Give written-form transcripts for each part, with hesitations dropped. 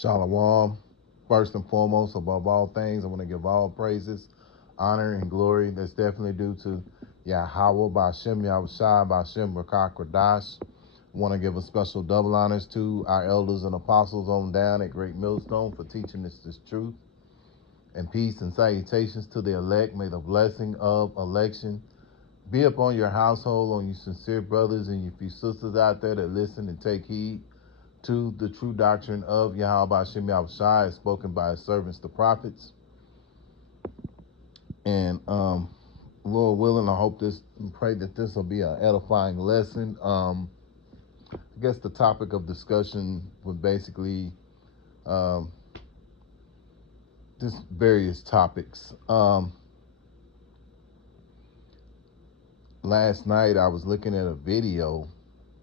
Shalom. First and foremost, above all things, I want to give all praises, honor, and glory that's definitely due to Yahweh Bashem Yahushai Bashem Rakak Radash. I want to give a special double honors to our elders and apostles on down at Great Millstone for teaching us this truth. And peace and salutations to the elect. May the blessing of election be upon your household, on you sincere brothers and you few sisters out there that listen and take heed to the true doctrine of Yahweh Hashem Yahushai as spoken by his servants, the prophets. And Lord willing, I hope this and pray that this will be an edifying lesson. I guess the topic of discussion would basically just various topics. Last night I was looking at a video,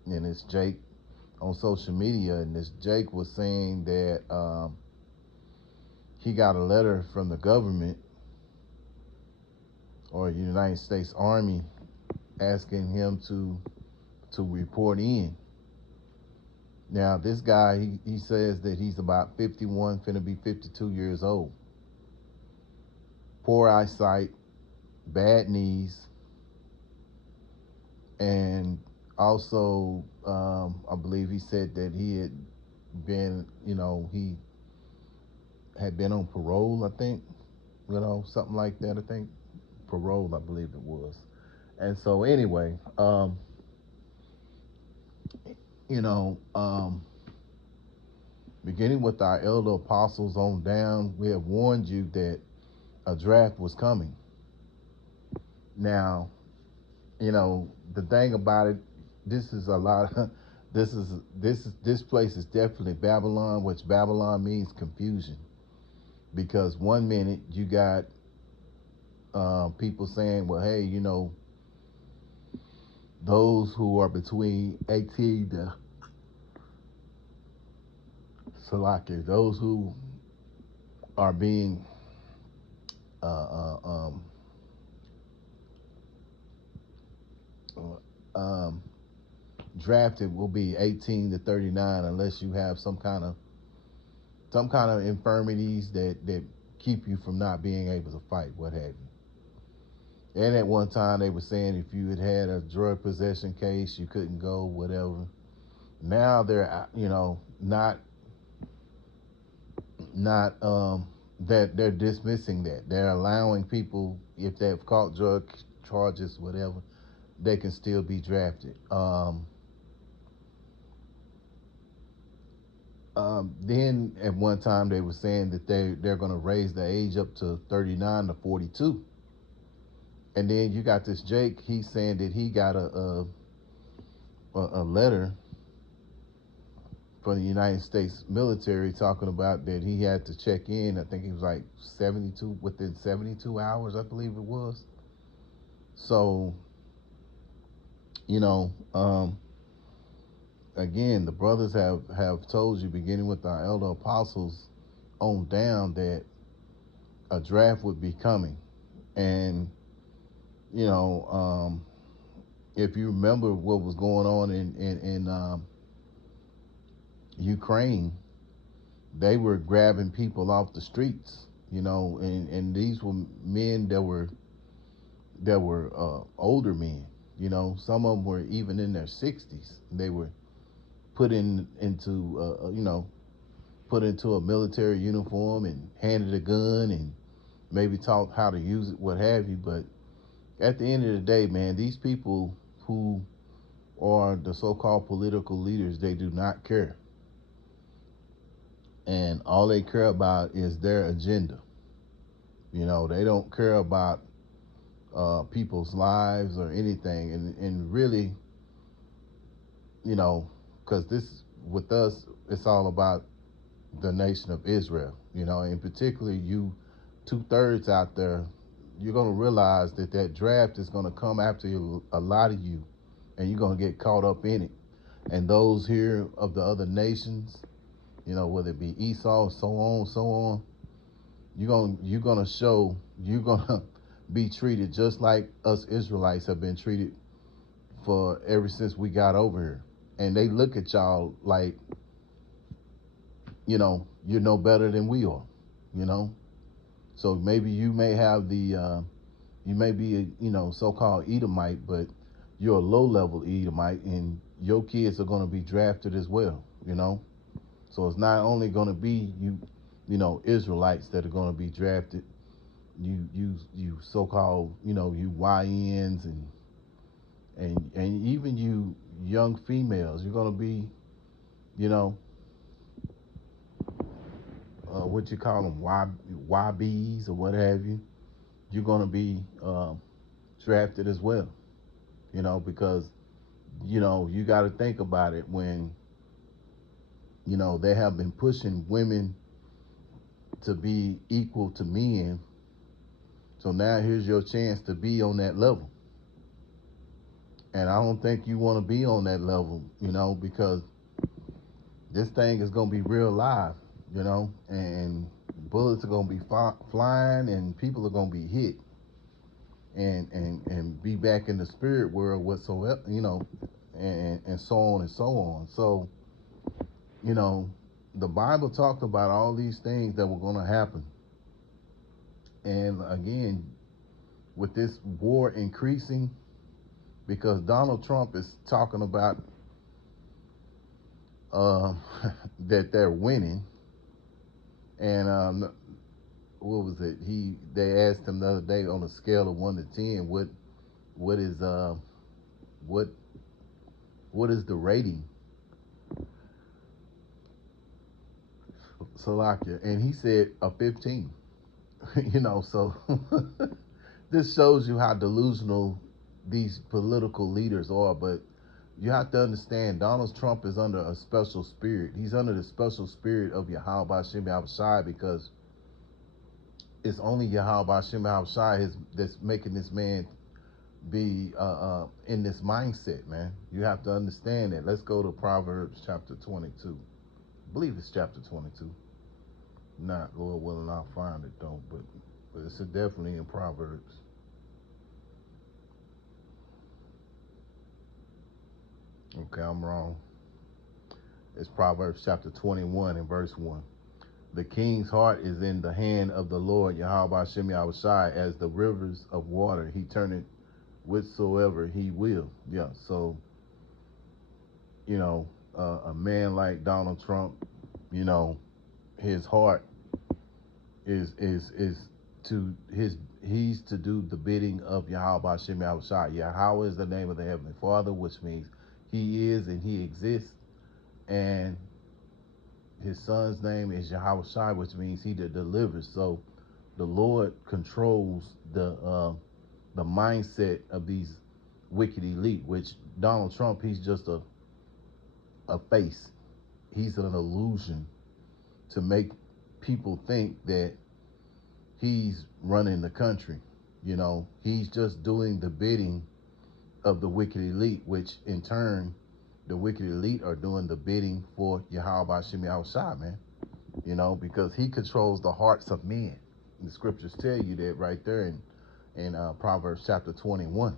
and it's Jake on social media, and this Jake was saying that he got a letter from the government or United States Army asking him to report in. Now this guy, he says that he's about 51, finna be 52 years old. Poor eyesight, bad knees, and also I believe he said that he had been, he had been on parole, I think, something like that, I think. Parole, I believe it was. And so anyway, beginning with our elder apostles on down, we have warned you that a draft was coming. Now, the thing about it, this is a lot of, this place is definitely Babylon, which Babylon means confusion. Because one minute you got people saying, well, hey, those who are between 18 to Salaki, those who are being drafted will be 18 to 39 unless you have some kind of infirmities that keep you from not being able to fight, what have you. And at one time they were saying if you had a drug possession case, you couldn't go, whatever. Now they're, that they're dismissing that. They're allowing people, if they've caught drug charges, whatever, they can still be drafted. Then at one time they were saying that they're going to raise the age up to 39 to 42. And then you got this Jake, he's saying that he got a letter from the United States military talking about that he had to check in. I think he was like within 72 hours, I believe it was. So, again, the brothers have told you, beginning with our elder apostles on down, that a draft would be coming. And, if you remember what was going on in Ukraine, they were grabbing people off the streets, and these were men that were older men, some of them were even in their 60s. They were put put into a military uniform and handed a gun and maybe taught how to use it, what have you. But at the end of the day, man, these people who are the so-called political leaders, they do not care. And all they care about is their agenda. They don't care about people's lives or anything. And really, because this, with us, it's all about the nation of Israel, and particularly you 2/3 out there, you're going to realize that draft is going to come after a lot of you, and you're going to get caught up in it. And those here of the other nations, whether it be Esau, so on, you're gonna be treated just like us Israelites have been treated for ever since we got over here. And they look at y'all like, you're no better than we are, you know. So maybe you may have you may be a, so-called Edomite, but you're a low-level Edomite, and your kids are going to be drafted as well, you know. So it's not only going to be Israelites that are going to be drafted. You so-called you YNs and even you young females. You're going to be you know what you call them YBs or what have you. You're going to be drafted as well. Because you got to think about it when they have been pushing women to be equal to men. So now here's your chance to be on that level. And I don't think you want to be on that level, because this thing is going to be real live, and bullets are going to be flying and people are going to be hit and be back in the spirit world whatsoever, and so on and so on. So, the Bible talked about all these things that were going to happen. And again, with this war increasing, because Donald Trump is talking about that they're winning, and what was it? They asked him the other day on a scale of 1 to 10, what is what is the rating? Salakia, and he said a 15. So this shows you how delusional these political leaders are. But you have to understand, Donald Trump is under a special spirit. He's under the special spirit of Yahweh Hashem Yahushai, because it's only Yahweh Hashem Yahushai that's making this man be in this mindset, man. You have to understand that. Let's go to Proverbs chapter 22. I believe it's chapter 22. Not, Lord willing, I'll find it though, but it's definitely in Proverbs. Okay, I'm wrong. It's Proverbs chapter 21 and verse 1. The king's heart is in the hand of the Lord, Yahweh Hashem Yahushai, as the rivers of water. He turneth whithersoever he will. Yeah, so, a man like Donald Trump, his heart is he's to do the bidding of Yahweh Hashem Yahushai. Yahweh is the name of the Heavenly Father, which means he is and he exists, and his son's name is Yahushai, which means he that delivers. So the Lord controls the mindset of these wicked elite, which Donald Trump, he's just a face. He's an illusion to make people think that he's running the country. He's just doing the bidding of the wicked elite, which in turn, the wicked elite are doing the bidding for Yahweh Hashem Yahushai, man. Because he controls the hearts of men. The scriptures tell you that right there in Proverbs chapter 21.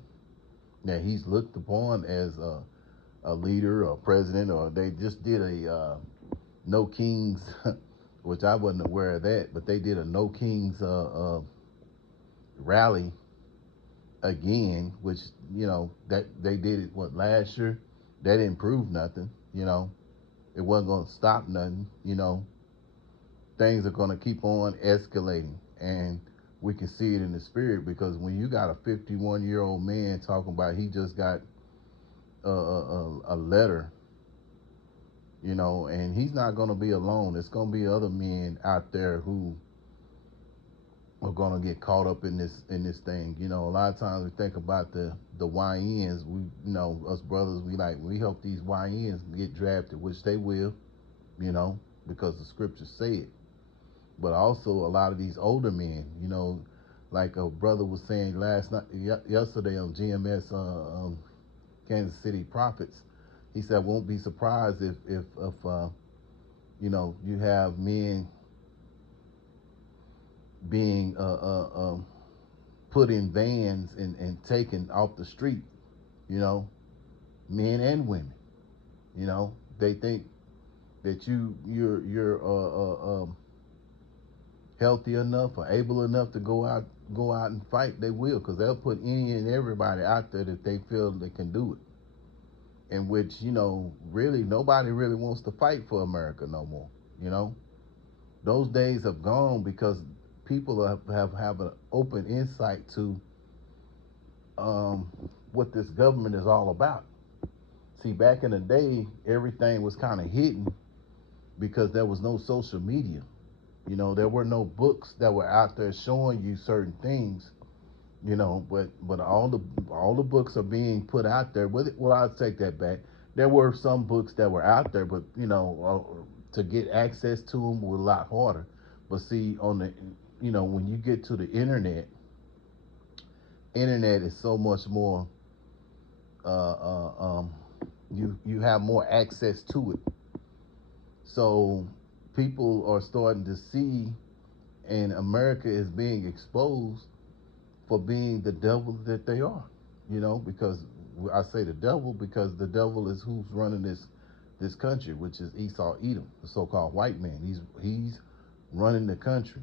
Now, he's looked upon as a leader or president, or they just did a No Kings, which I wasn't aware of that, but they did a No Kings rally again, which, that they did it, last year? That didn't prove nothing, It wasn't going to stop nothing, Things are going to keep on escalating, and we can see it in the spirit, because when you got a 51-year-old man talking about he just got a letter, and he's not going to be alone. It's going to be other men out there who are going to get caught up in this thing. A lot of times we think about the YNs. We, us brothers, we help these YNs get drafted, which they will, because the scriptures say it. But also a lot of these older men, like a brother was saying yesterday on GMS, Kansas City Prophets. He said, won't be surprised if you have men being put in vans and taken off the street, men and women. They think that you're healthy enough or able enough to go out and fight, they will, because they'll put any and everybody out there that they feel they can do it. In which, really nobody really wants to fight for America no more. You know, those days have gone because people have an open insight to um, what this government is all about. See, back in the day, everything was kind of hidden because there was no social media. There were no books that were out there showing you certain things. But all the books are being put out there. Well, I'll take that back. There were some books that were out there, but to get access to them was a lot harder. But see, when you get to the internet is so much more. Uh, uh, um, you have more access to it. So people are starting to see, and America is being exposed for being the devil that they are. Because I say the devil because the devil is who's running this country, which is Esau Edom, the so-called white man. He's running the country,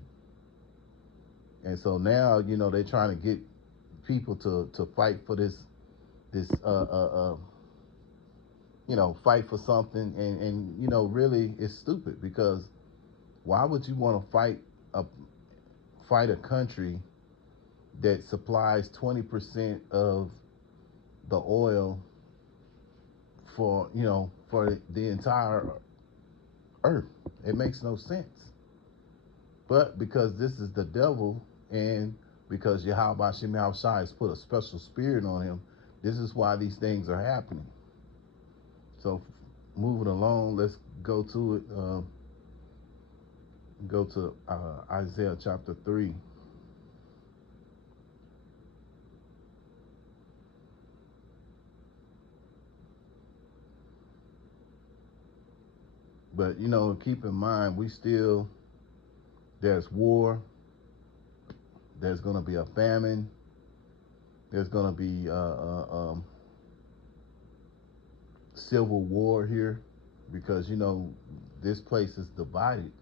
and so now they're trying to get people to fight for this fight for something, and really it's stupid because why would you want to a fight a country that supplies 20% of the oil for the entire earth? It makes no sense. But because this is the devil, and because Yahweh Shem Shai has put a special spirit on him, this is why these things are happening. So moving along, let's go to it. Go to Isaiah chapter 3. But keep in mind, there's war. There's going to be a famine. There's going to be civil war here because this place is divided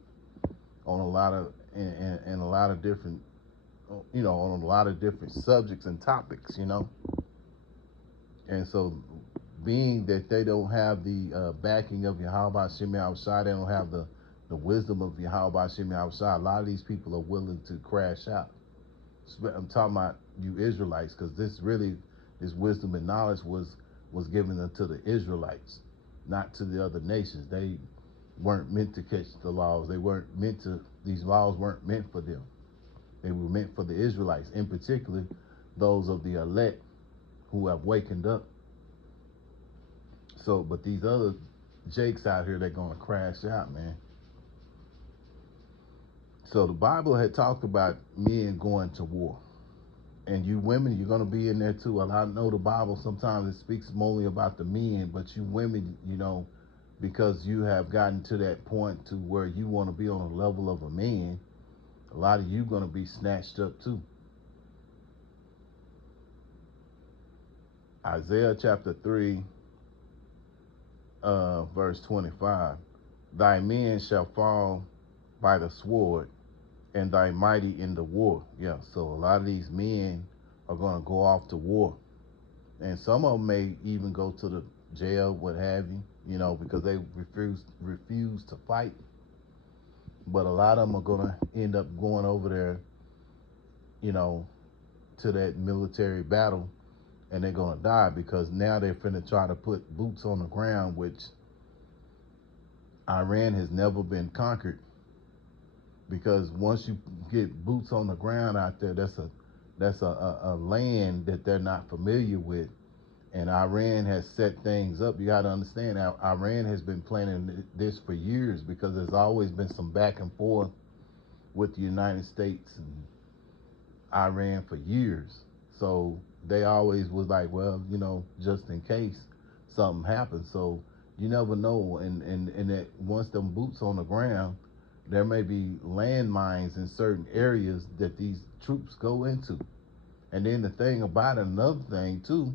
on a lot of and a lot of different on a lot of different subjects and topics. And so being that they don't have the backing of Yahweh Shem outside, they don't have the wisdom of Yahweh Shem outside, a lot of these people are willing to crash out. I'm talking about you Israelites, because this wisdom and knowledge was given to the Israelites, not to the other nations. They weren't meant to catch the laws. These laws weren't meant for them. They were meant for the Israelites, in particular those of the elect who have wakened up. So, but these other jakes out here, they're gonna crash out, man. So the Bible had talked about men going to war. And you women, you're gonna be in there too. And I know the Bible sometimes it speaks only about the men, but you women, because you have gotten to that point to where you want to be on the level of a man, a lot of you gonna be snatched up too. Isaiah chapter 3, verse 25. Thy men shall fall by the sword, and thy mighty in the war. Yeah, so a lot of these men are going to go off to war. And some of them may even go to the jail, what have you, because they refuse to fight. But a lot of them are going to end up going over there, you know, to that military battle, and they're going to die because now they're finna try to put boots on the ground, which Iran has never been conquered. Because once you get boots on the ground out there, that's a land that they're not familiar with, and Iran has set things up. You got to understand, Iran has been planning this for years because there's always been some back and forth with the United States and Iran for years. So they always was like, well, just in case something happens. So you never know. And that once them boots on the ground, there may be landmines in certain areas that these troops go into. And then the thing about it, another thing too,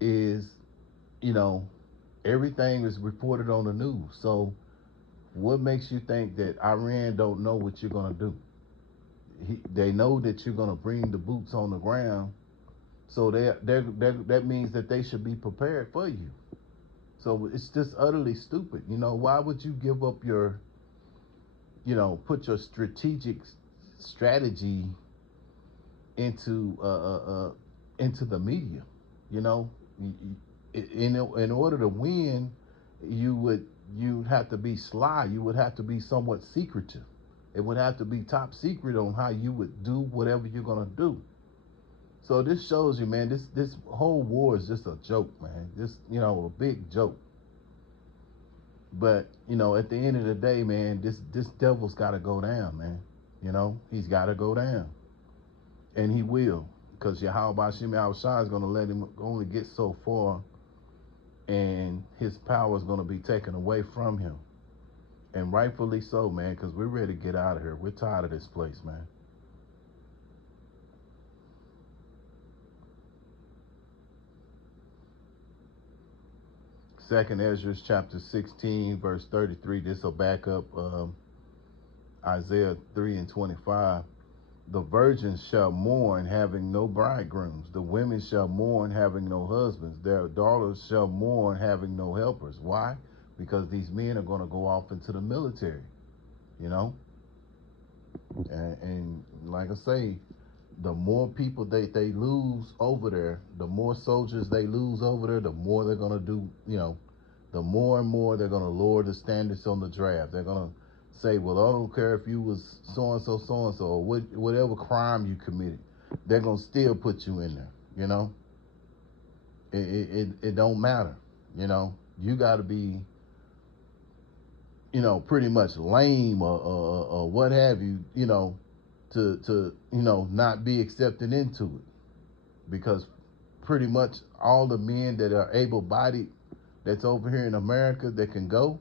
is, you know, Everything is reported on the news. So what makes you think that Iran don't know what you're gonna do? They know that you're gonna bring the boots on the ground. So that means that they should be prepared for you. So it's just utterly stupid. Why would you give up your, put your strategic strategy into into the media? You know, in order to win, you have to be sly. You would have to be somewhat secretive. It would have to be top secret on how you would do whatever you're gonna do. So this shows you, man. This whole war is just a joke, man. Just a big joke. But at the end of the day, man, this devil's got to go down, man. He's got to go down, and he will, because Yahweh Shem Shai is going to let him only get so far, and his power is going to be taken away from him, and rightfully so, man, because we're ready to get out of here. We're tired of this place, man. Second Ezra chapter 16, verse 33. This will back up Isaiah 3 and 25. The virgins shall mourn, having no bridegrooms. The women shall mourn, having no husbands. Their daughters shall mourn, having no helpers. Why? Because these men are going to go off into the military, you know? And like I say, the more people they lose over there, the more soldiers they lose over there, the more they're going to do, the more and more they're going to lower the standards on the draft. They're going to say, well, I don't care if you was so-and-so, so-and-so, or whatever crime you committed. They're going to still put you in there. It don't matter. You got to be, pretty much lame or what have you, to not be accepted into it. Because pretty much all the men that are able-bodied that's over here in America that can go,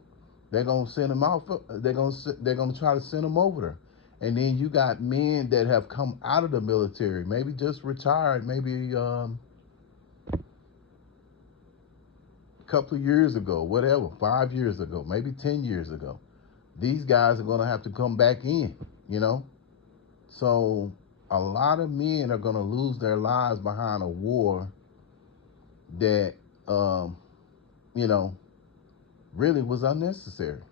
they're gonna send them out. They're gonna try to send them over there. And then you got men that have come out of the military, maybe just retired, maybe a couple of years ago, whatever, 5 years ago, maybe 10 years ago. These guys are gonna have to come back in. So a lot of men are gonna lose their lives behind a war that you know really was unnecessary.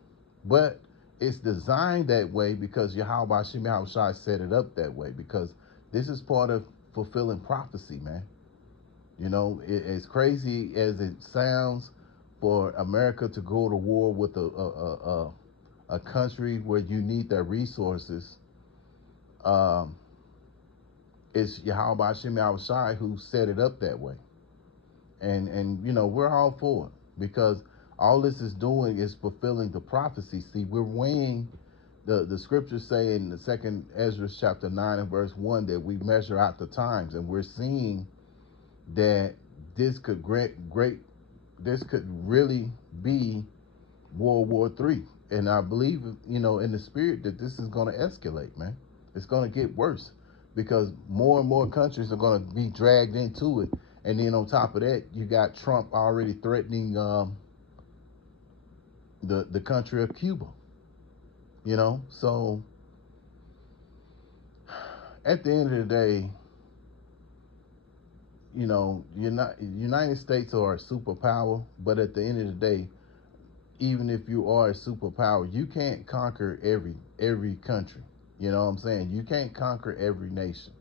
But it's designed that way because Yahweh Shem Shai set it up that way, because this is part of fulfilling prophecy, man. As crazy as it sounds for America to go to war with a country where you need their resources, um, it's Yahweh Shem Shai who set it up that way. And we're all for it, because all this is doing is fulfilling the prophecy. See, we're weighing the scriptures say in the second Ezra chapter 9 and verse 1 that we measure out the times, and we're seeing that this could this could really be World War III. And I believe, in the spirit, that this is going to escalate, man. It's going to get worse, because more and more countries are going to be dragged into it. And then on top of that, you got Trump already threatening the country of Cuba. So at the end of the day, United States are a superpower, but at the end of the day, even if you are a superpower, you can't conquer every country. You know what I'm saying? You can't conquer every nation.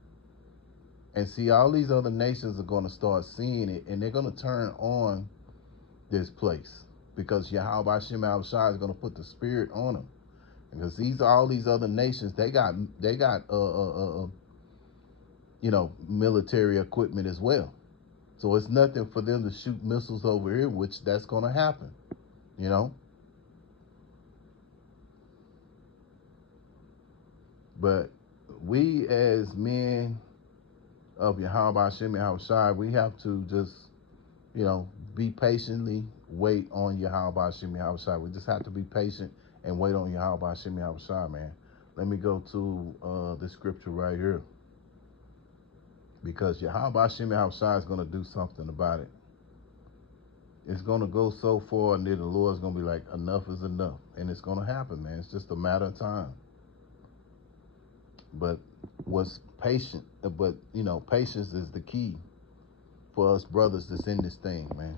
And see, all these other nations are going to start seeing it, and they're going to turn on this place, because Yahweh Shem Shai is going to put the spirit on them. Because all these other nations, they got military equipment as well. So it's nothing for them to shoot missiles over here, which that's going to happen. But we as men of Yahweh Shem Shai, we have to just, be patiently wait on Yahweh Shem Shai. We just have to be patient and wait on Yahweh Shem Shai, man. Let me go to the scripture right here, because Yahweh Shem Shai is going to do something about it. It's gonna go so far, and then the Lord's gonna be like, enough is enough, and it's gonna happen, man. It's just a matter of time. But what's patient? But patience is the key for us brothers that's in this thing, man.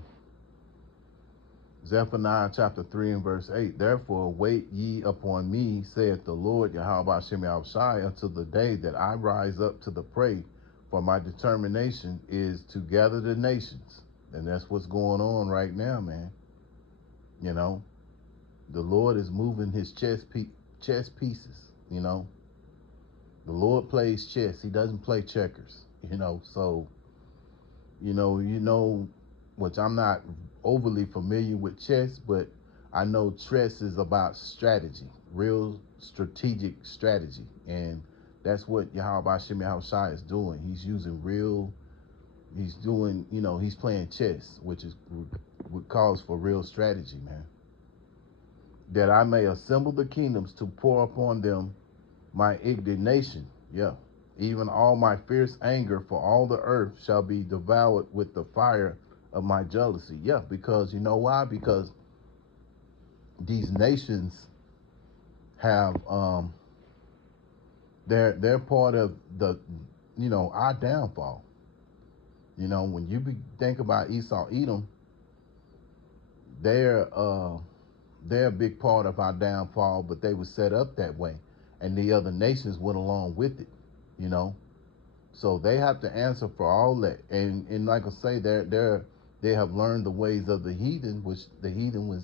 Zephaniah chapter 3 and verse 8. Therefore, wait ye upon me, saith the Lord Yahweh Shem Yahushai, until the day that I rise up to the prey. For my determination is to gather the nations. And that's what's going on right now, man. You know, the Lord is moving his chess pieces. The Lord plays chess. He doesn't play checkers. So which I'm not overly familiar with chess, but I know chess is about strategy, real strategic strategy. And that's what Yahweh Shem Yahushai is doing. He's playing chess, which calls for real strategy, man. That I may assemble the kingdoms to pour upon them my indignation. Yeah. Even all my fierce anger for all the earth shall be devoured with the fire of my jealousy. Yeah, because you know why? Because these nations have they're part of the our downfall. When you think about Esau, Edom, they're a big part of our downfall, but they were set up that way, and the other nations went along with it. So they have to answer for all that, and like I say, they have learned the ways of the heathen, which the heathen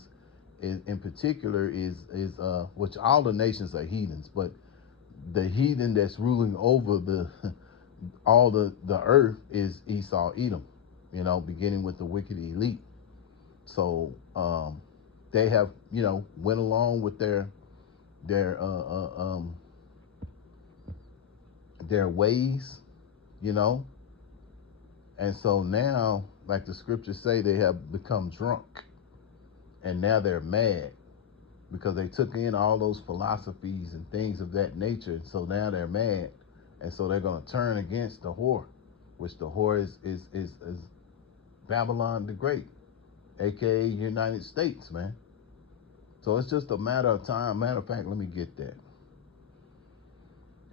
is in particular is which all the nations are heathens, but the heathen that's ruling over all the earth is Esau, Edom, beginning with the wicked elite. So they have went along with their ways, and so now, like the scriptures say, they have become drunk, and now they're mad because they took in all those philosophies and things of that nature. And so now they're mad, and so they're going to turn against the whore, which the whore is Babylon the Great, aka United States, man. So it's just a matter of time. Matter of fact, let me get that.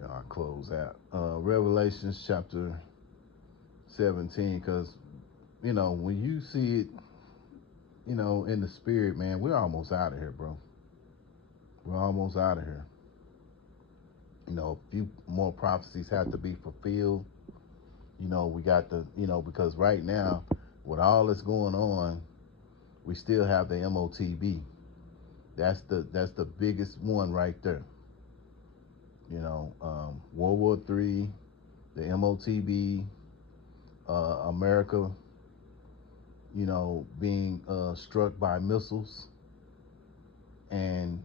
I'll close out Revelations chapter 17, because when you see it in the spirit, man, we're almost out of here, bro. We're almost out of here. A few more prophecies have to be fulfilled. We got because right now, with all that's going on, we still have the MOTB. That's the biggest one right there. World War III, the MOTB, America, being struck by missiles, and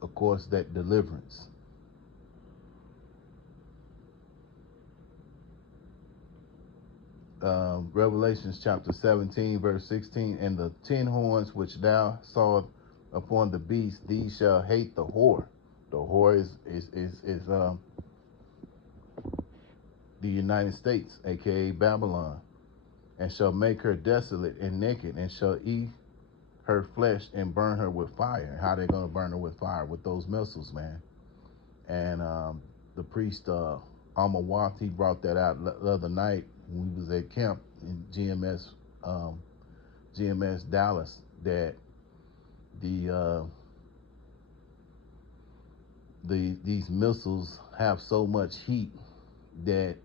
of course, that deliverance. Revelations chapter 17, verse 16, and the 10 horns which thou sawest upon the beast, these shall hate the whore. The whore is the United States, aka Babylon, and shall make her desolate and naked, and shall eat her flesh and burn her with fire. How they gonna burn her with fire? With those missiles, man. And the priest Amawath, he brought that out the other night when we was at camp in GMS Dallas, that these missiles have so much heat that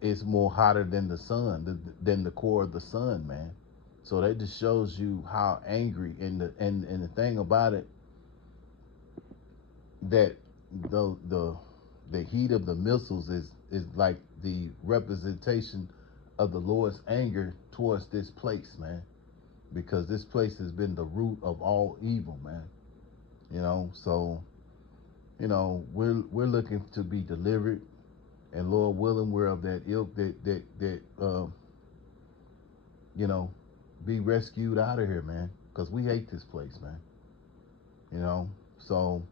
it's more hotter than the sun, than the core of the sun, man. So that just shows you how angry, and the thing about it, that the heat of the missiles is like the representation of the Lord's anger towards this place, man, because this place has been the root of all evil, man. So we're looking to be delivered, and Lord willing, we're of that ilk that be rescued out of here, man, because we hate this place, man. So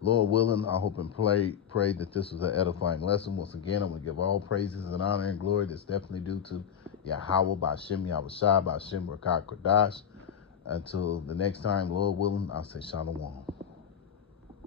Lord willing, I hope and pray that this was an edifying lesson. Once again, I'm going to give all praises and honor and glory that's definitely due to Yahweh Bashem Yahushua Bashem Rakak Kodash. Until the next time, Lord willing, I'll say Shalom.